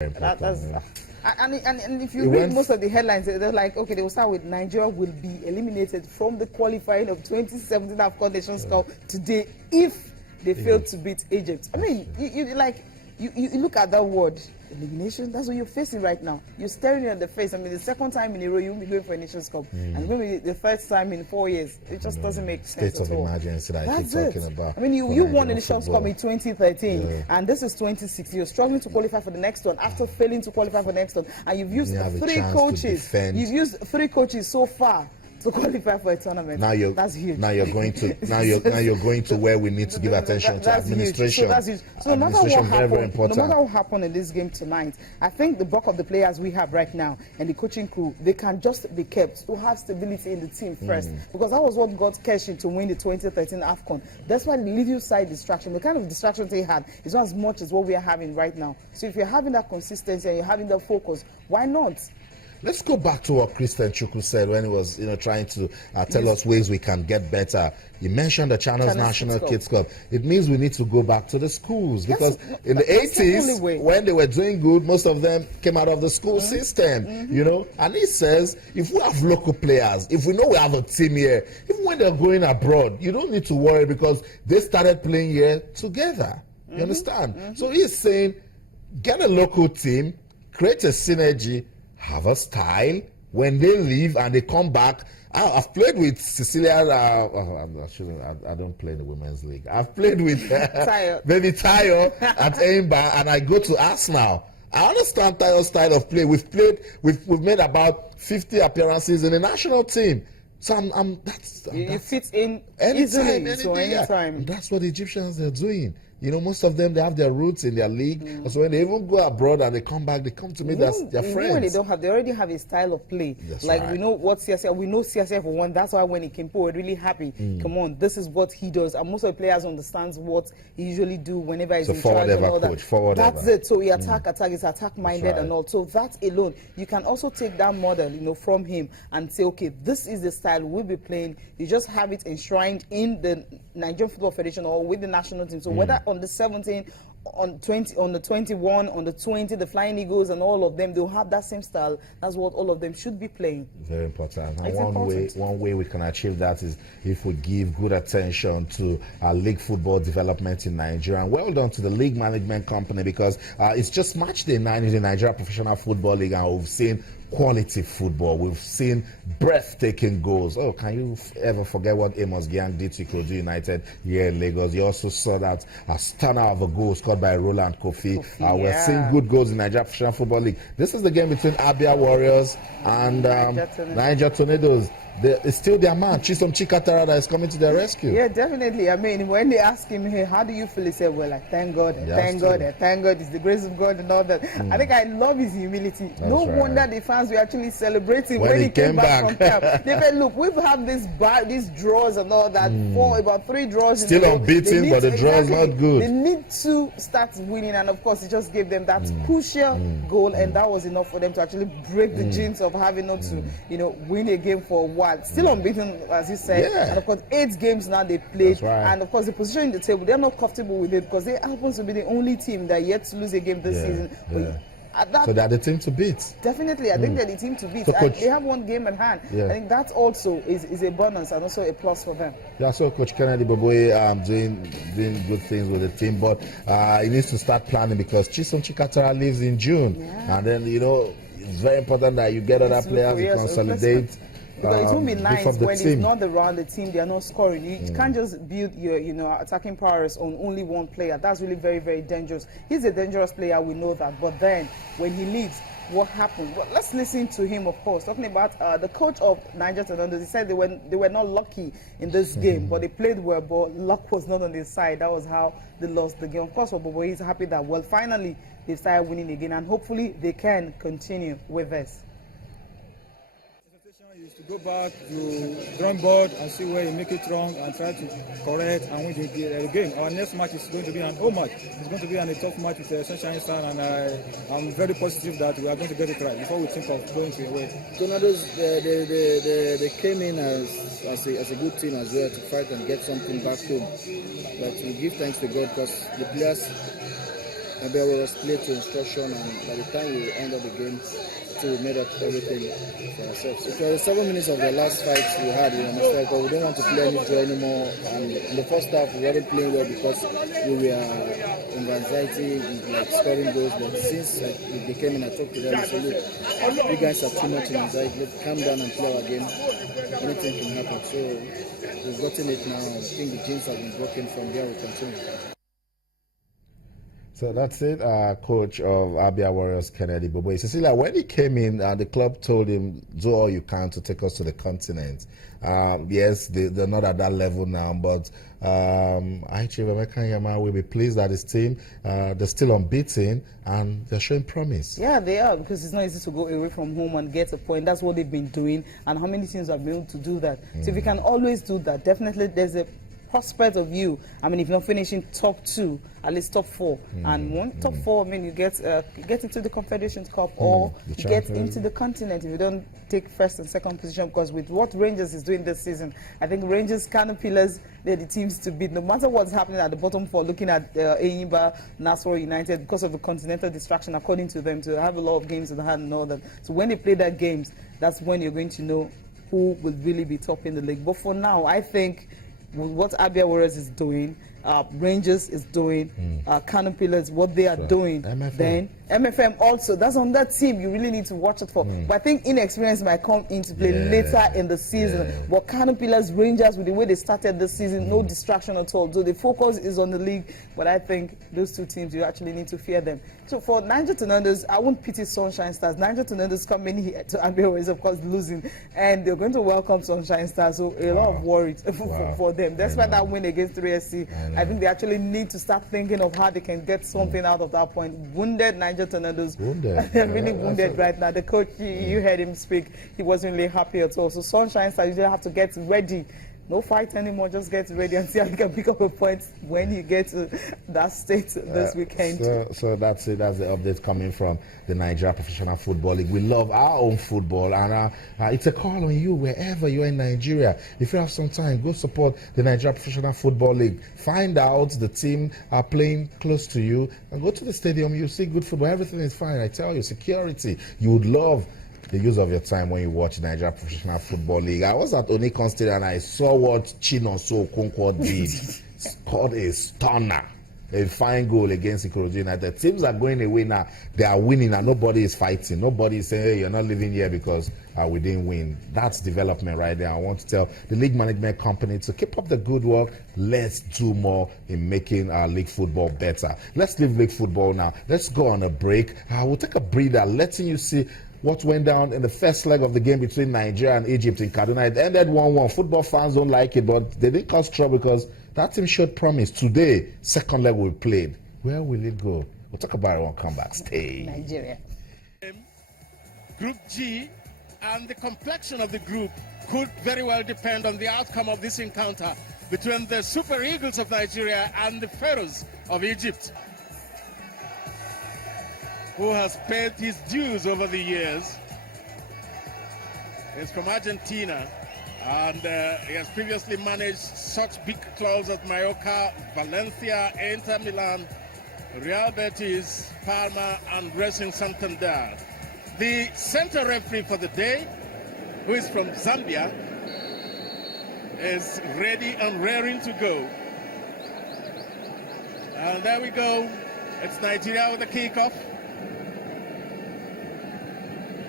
That's and if you read most of the headlines, they're like, okay, they will start with Nigeria will be eliminated from the qualifying of 2017 AFCON Nations Cup today if they fail to beat Egypt. I mean, you look at that word, elimination, that's what you're facing right now. You're staring at the face. I mean, the second time in a row, you'll be going for a Nations Cup. And maybe the first time in 4 years. It just doesn't make sense State of emergency that I keep talking about. I mean, you won the Nations Cup in 2013, and this is 2016. You're struggling to qualify for the next one after failing to qualify for the next one. And you've used three coaches. You've used 3 coaches so far to qualify for a tournament. That's huge. Now you're going to where we need to give attention to administration. Huge. So that's huge. So no matter what happened in this game tonight, I think the bulk of the players we have right now and the coaching crew, they can just be kept to have stability in the team first, because that was what got Keshin to win the 2013 AFCON. That's why the leave side distraction, the kind of distraction they had, is not as much as what we are having right now. So if you're having that consistency and you're having that focus, why not? Let's go back to what Christian Chukwu said when he was, trying to tell us ways we can get better. He mentioned the Channels National Kids Cup. It means we need to go back to the schools, because in the 80s, when they were doing good, most of them came out of the school system, And he says, if we have local players, if we know we have a team here, even when they're going abroad, you don't need to worry because they started playing here together. You understand? So he's saying, get a local team, create a synergy, have a style. When they leave and they come back, I've played with Cecilia. I don't play in the women's league. I've played with Baby Tayo at Aimba, and I go to Arsenal. I understand Tayo's style of play. We've made about 50 appearances in the national team. So you fit in anytime. That's what the Egyptians are doing. Most of them, they have their roots in their league. So when they even go abroad and they come back, they come to me, they're friends. When they already have a style of play. We know what CSF, we know CSF for one. That's why when he came, we're really happy. Come on, this is what he does. And most of the players understands what he usually do whenever he's in charge and all that. That's it. So he attack, he's attack-minded and all. So that alone, you can also take that model, from him and say, okay, this is the style we'll be playing. You just have it enshrined in the Nigerian Football Federation or with the national team. So whether on the 17, on 20, on the 21, on the 20, the Flying Eagles and all of them, they'll have that same style. That's what all of them should be playing. Very important. And one way we can achieve that is if we give good attention to our league football development in Nigeria. And well done to the league management company, because it's just match day 9 in the Nigeria Professional Football League, and we've seen quality football. We've seen breathtaking goals. Oh, can you ever forget what Amos Gyang did to Ikorodu United here in Lagos? You also saw that a stunner of a goal scored by Roland Kofi. We're seeing good goals in Nigeria Professional Football League. This is the game between Abia Warriors and Niger Tornadoes. It's still their man, Chisom Chikatara, that is coming to their rescue. Yeah, definitely. I mean, when they ask him, hey, how do you feel? He said, well, thank God, thank God, it's the grace of God and all that. I think I love his humility. No wonder the fans were actually celebrating when he came back from camp. They said, look, we've had these draws and all that, about 3 draws. Still unbeaten, but the draw is not good. They need to start winning, and of course, it just gave them that crucial goal, and that was enough for them to actually break the jinx of having not to, win a game for a while. Still unbeaten, as you said, and of course 8 games now they played, and of course the position in the table, they're not comfortable with it because they happen to be the only team that yet to lose a game this season. So they're the team to beat. Definitely, I think they're the team to beat. So and they have 1 game in hand. I think that also is a bonus and also a plus for them. Yeah, so Coach Kennedy Boboye doing good things with the team, but he needs to start planning because Chisom Chikatara leaves in June, and then it's very important that you get other players to consolidate. Because it won't be nice when it's not around the team, they are not scoring. You can't just build your attacking powers on only one player. That's really very, very dangerous. He's a dangerous player, we know that. But then when he leaves, what happens? Well, let's listen to him, of course, talking about the coach of Niger Tornadoes. He said they were not lucky in this game, but they played well, but luck was not on their side. That was how they lost the game. Of course, Bobo is happy that, well, finally they started winning again, and hopefully they can continue with this. Is to go back to drawing board and see where you make it wrong and try to correct and win the game. Our next match is going to be an home match. It's going to be a tough match with Sunshine Star, and I'm very positive that we are going to get it right before we think of going to away. Tornadoes, they came in as a good team as well to fight and get something back home. But we give thanks to God because the players Abia was played to instruction, and by the time we ended the game, we made up everything for ourselves. It was 7 minutes of the last fight we had, you understand, but we didn't want to play any draw anymore. And in the first half, we weren't playing well because we were in anxiety, like scoring goals. But since we came in, I talked to them and said, look, you guys are too much in anxiety. Let's calm down and play our game. Anything can happen. So we've gotten it now. I think the jinx has been broken. From there, we continue. So that's it, coach of Abia Warriors, Kennedy Bobo. Cecilia, when he came in, the club told him, do all you can to take us to the continent. Yes, they're not at that level now, but Aichi Emeka will be pleased that his team, they're still unbeaten and they're showing promise. Yeah, they are, because it's not easy to go away from home and get a point. That's what they've been doing, and how many teams have been able to do that. So if you can always do that, definitely there's a prospect of you. I mean, if you're not finishing top 2, at least top 4, and one top 4, I mean, you get into the Confederation Cup or you get into the continent if you don't take first and second position. Because with what Rangers is doing this season, I think Rangers, Canopilas, they're the teams to beat. No matter what's happening at the bottom 4, looking at Enyimba, Nasarawa United, because of the continental distraction, according to them, to have a lot of games in hand and all that. So when they play that games, that's when you're going to know who will really be top in the league. But for now, I think what Abia Warriors is doing, Rangers is doing, Canopilas, what they are doing, MFM. then MFM also, that's on that team you really need to watch it for. But I think inexperience might come into play later in the season. But Canopilas, Rangers, with the way they started this season, no distraction at all. So the focus is on the league, but I think those two teams, you actually need to fear them. So for Niger Tornadoes, I won't pity Sunshine Stars. Niger Tornadoes coming here to Abia is, of course, losing, and they're going to welcome Sunshine Stars. So a lot of worries for them. That's why that win against 3SC, I think they actually need to start thinking of how they can get something out of that point. Wounded Niger Tornadoes. They're really wounded right now. The coach, you heard him speak, he wasn't really happy at all. So Sunshine Stars, you have to get ready. No fight anymore, just get ready and see how you can pick up a point when you get to that state this weekend. So that's it. That's the update coming from the Nigeria Professional Football League. We love our own football, and it's a call on you wherever you're in Nigeria. If you have some time, go support the Nigeria Professional Football League. Find out the team are playing close to you and go to the stadium. You see good football. Everything is fine. I tell you, security. You would love the use of your time when you watch Nigeria Professional Football League. I was at Onikon Stadium and I saw what Chinonso Okonkwo did. Scored a stunner, a fine goal against Ikorodu United. Teams are going away now. They are winning and nobody is fighting. Nobody is saying, hey, you're not living here because we didn't win. That's development right there. I want to tell the league management company to keep up the good work. Let's do more in making our league football better. Let's leave league football now. Let's go on a break. We'll take a breather, letting you see what went down in the first leg of the game between Nigeria and Egypt in Kaduna. It ended 1-1. Football fans don't like it, but they didn't cause trouble because that team showed promise. Today, second leg we played. Where will it go? We'll talk about it when we come back. Stay. Nigeria. Group G, and the complexion of the group could very well depend on the outcome of this encounter between the Super Eagles of Nigeria and the Pharaohs of Egypt, who has paid his dues over the years. He's from Argentina, and he has previously managed such big clubs as Mallorca, Valencia, Inter Milan, Real Betis, Palma, and Racing Santander. The center referee for the day, who is from Zambia, is ready and raring to go. And there we go. It's Nigeria with the kickoff.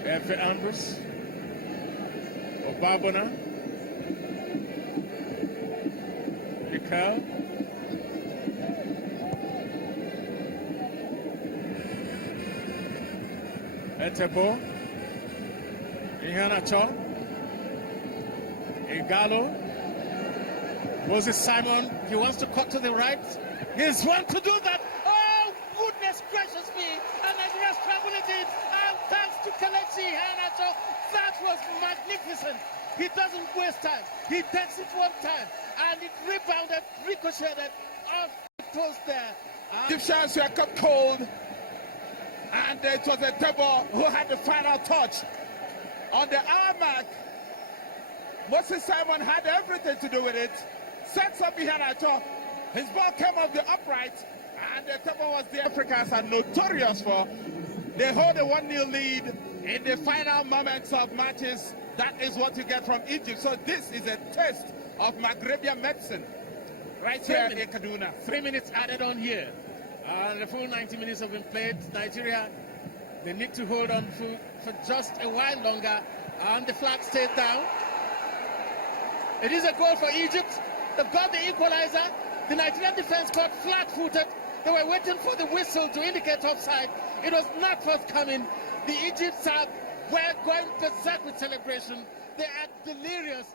Efe Andrews, Obabona, Mikel, Etebo, Ihanacho, Igalo, Moses Simon, he wants to cut to the right. He's one to do that. Oh, goodness gracious me. And Nigeria's traveling it in. And thanks to Kelechi Ihanacho, that was magnificent. He doesn't waste time. He takes it one time. And it rebounded, ricocheted off the post there. Egyptians were cut cold. And it was a Etebo who had the final touch. On the hour mark, Moses Simon had everything to do with it. Sets up Ihanacho. His ball came off the upright, And the top one was the Africans are notorious for. They hold a 1-0 lead in the final moments of matches. That is what you get from Egypt. So this is a test of Maghrebian medicine right here in Kaduna. 3 minutes added on here. The full 90 minutes have been played. Nigeria, they need to hold on for just a while longer. And the flag stayed down. It is a goal for Egypt. They've got the equalizer. The Nigerian defense got flat-footed. They were waiting for the whistle to indicate offside. It was not forthcoming. The Egypts were going berserk with celebration. They are delirious.